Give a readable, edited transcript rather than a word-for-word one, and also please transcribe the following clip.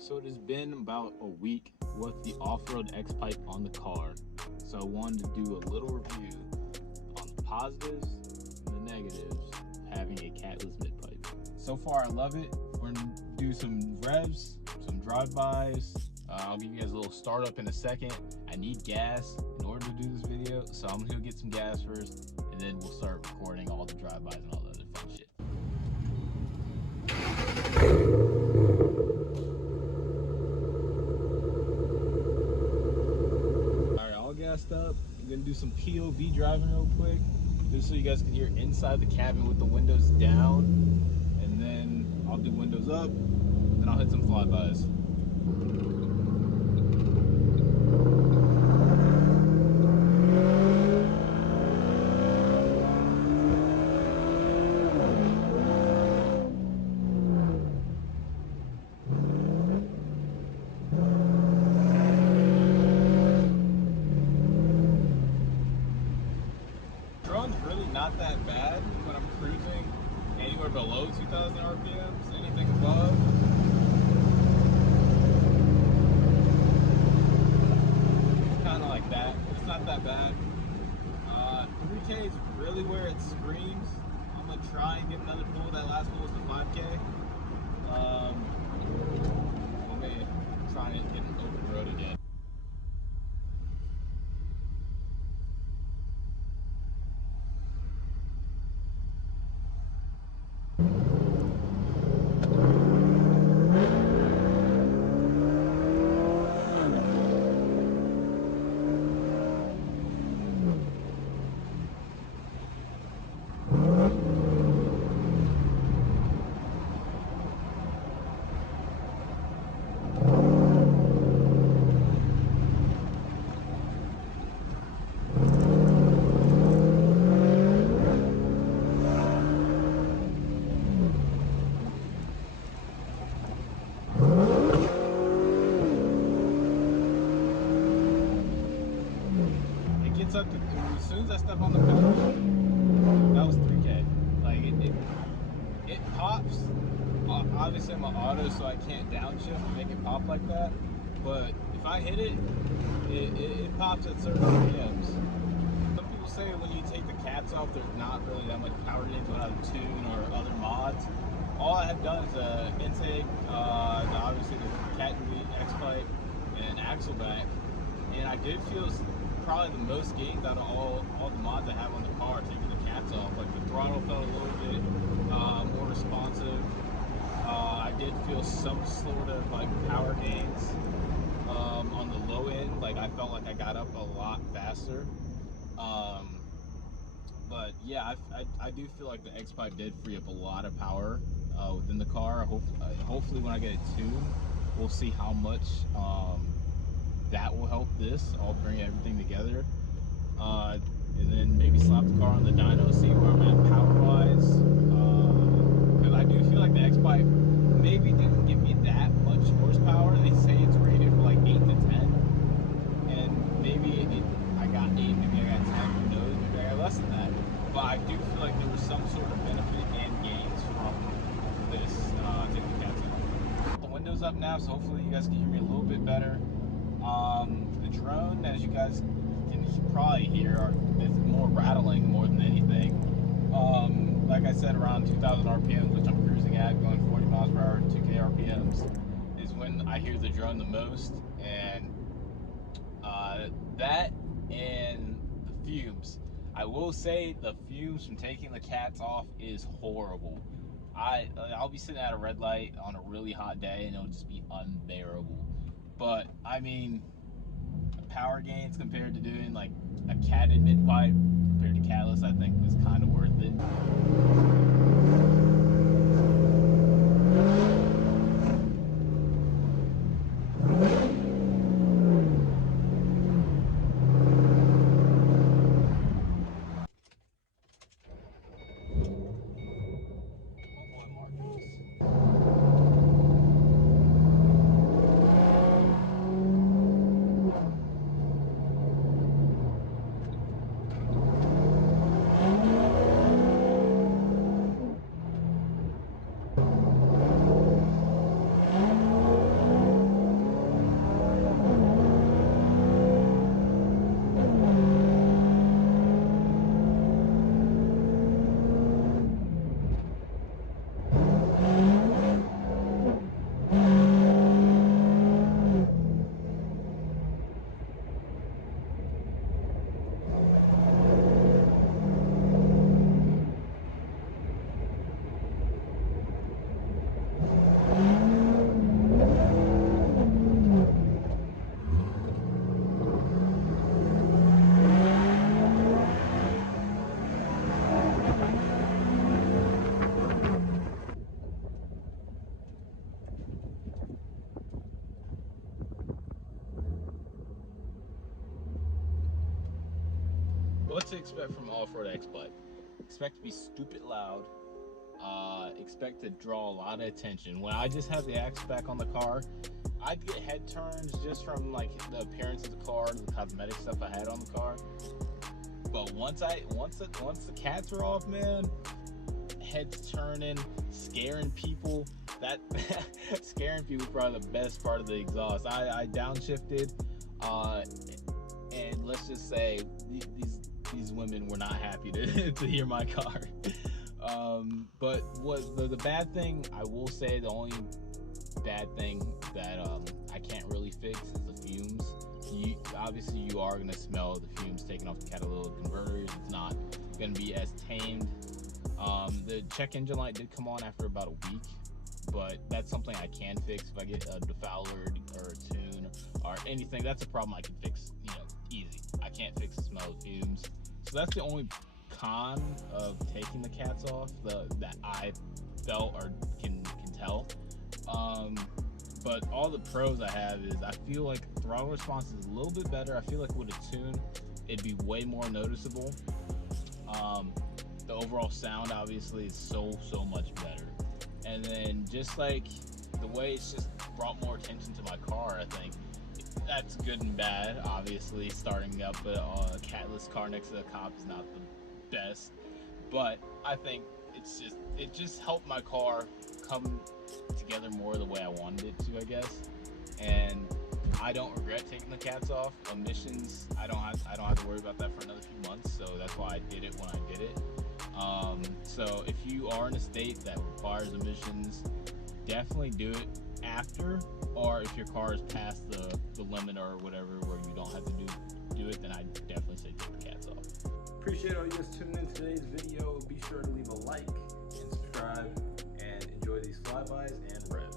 So it has been about a week with the off-road X-Pipe on the car. So I wanted to do a little review on the positives and the negatives of having a catless mid-pipe. So far I love it. We're gonna do some revs, some drive-bys. I'll give you guys a little startup in a second. I need gas in order to do this video, so I'm gonna get some gas first, and then we'll start recording all the drive-bys and all the other fun shit. Alright, all gassed up. I'm gonna do some POV driving real quick, just so you guys can hear inside the cabin with the windows down, and then I'll do windows up, then I'll hit some flybys. Drone's really not that bad when I'm cruising anywhere below 2,000 RPMs. Anything above, it's kind of like that. It's not that bad. 3K is really where it screams. I'm gonna try and get another pull. That last pull was the 5K. I'm gonna try and get an open road again. Up to, as soon as I step on the pedal, that was 3K. Like it pops. Obviously I'm an auto, so I can't downshift and make it pop like that. But if I hit it, it pops at certain RPMs. Some people say when you take the cats off, there's not really that much power into it out of tune or other mods. All I have done is intake, obviously the cat and X-Pipe and Axel back, and I did feel probably the most gains out of all the mods I have on the car, taking the cats off. Like the throttle felt a little bit more responsive. I did feel some sort of like power gains on the low end. Like I felt like I got up a lot faster. But yeah, I do feel like the X-Pipe did free up a lot of power within the car. Hopefully when I get it tuned, we'll see how much that will help this. I'll bring everything together, and then maybe slap the car on the dyno, see where I'm at power-wise. Because I do feel like the X-Pipe maybe didn't give me that much horsepower. They say it's rated for like 8 to 10, and maybe I got 8, maybe I got 10. Who knows? Maybe I got less than that. But I do feel like there was some sort of benefit and gains from this. Taking the cats off. The window's up now, so hopefully you guys can hear me a little bit better. The drone, as you guys can probably hear, is more rattling more than anything. Like I said, around 2,000 RPMs, which I'm cruising at, going 40 miles per hour, 2K RPMs, is when I hear the drone the most. And that and the fumes. I will say the fumes from taking the cats off is horrible. I'll be sitting at a red light on a really hot day and it'll just be unbearable. But I mean, power gains compared to doing like a catted mid pipe compared to catless, I think is kind of worth it. what to expect from off-road X-Bike. Expect to be stupid loud. Expect to draw a lot of attention. When I just had the X back on the car, I'd get head turns just from like the appearance of the car, the cosmetic stuff I had on the car. But once the cats were off, man, heads turning, scaring people. That scaring people is probably the best part of the exhaust. I downshifted, and let's just say these women were not happy to hear my car. But what the bad thing, I will say, the only bad thing that I can't really fix is the fumes. Obviously you are gonna smell the fumes taking off the catalytic converters. It's not gonna be as tamed. The check engine light did come on after about a week, but that's something I can fix if I get a defouler or a tune or anything. That's a problem I can fix, you know, easy. I can't fix the smell of fumes. So that's the only con of taking the cats off that I felt or can tell. But all the pros I have is I feel like throttle response is a little bit better. I feel like with a tune it'd be way more noticeable. The overall sound obviously is so much better, and then just like the way it's just brought more attention to my car, I think that's good and bad. Obviously starting up a catless car next to the cop is not the best, but I think it just helped my car come together more the way I wanted it to, I guess. And I don't regret taking the cats off. Emissions, I don't have to worry about that for another few months, so that's why I did it when I did it. So if you are in a state that requires emissions, definitely do it after, or if your car is past the limit or whatever where you don't have to do it, then I definitely say take the cats off. Appreciate all you guys tuning in today's video. Be sure to leave a like and subscribe and enjoy these flybys and revs.